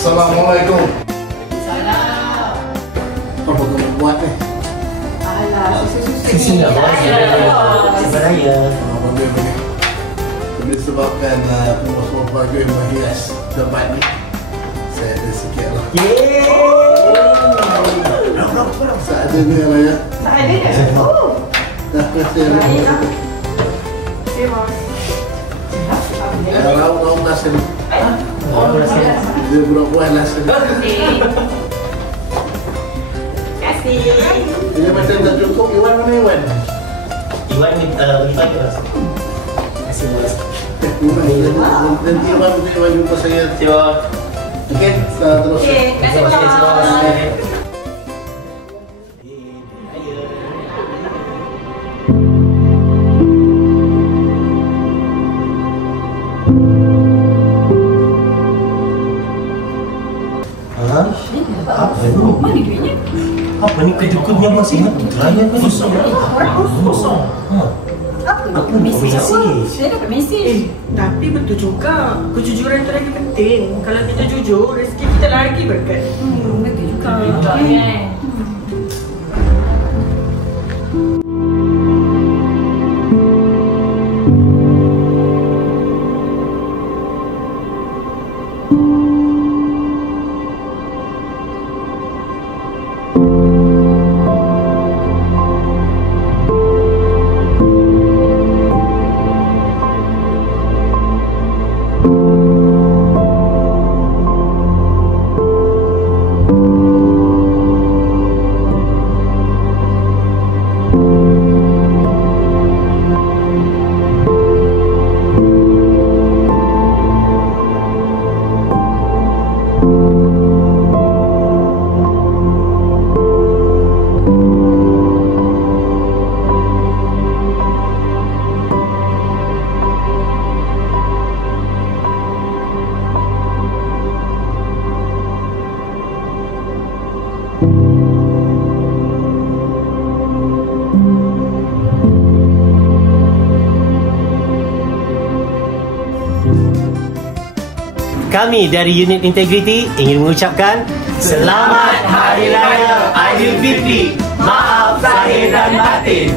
Assalamualaikum. Salam. Apa kamu buat ni? Alah, susu-susu Sisi nak buat sebenarnya. Boleh. Disebabkan semua keluarga yang menghias tempat ni, saya ada sikit lah. Seadanya lah ya. Seadanya? Oh. Baik lah. Terima kasih. Rauk rasa ni. Oh, Dia buat rasa ni. terima kasih. Dia macam tak cukup. Iwan mana Iwan? Iwan ni bagi tahu lah. Terima kasih Mas. Nanti Iwan jumpa saya. Terima. Okey, terus. Okey, terima kasih. Apa ni? Mana duitnya? Apa ni kedukutnya masih nak terayan ni? Kosong. Apa mesej apa? Saya dapat mesej. Tapi betul juga, kejujuran itu lagi penting. Kalau kita jujur, rezeki kita lagi berkat. Betul juga. Betul kan? Kami dari Unit Integriti ingin mengucapkan Selamat Hari Raya Aidilfitri. Maaf lahir dan batin.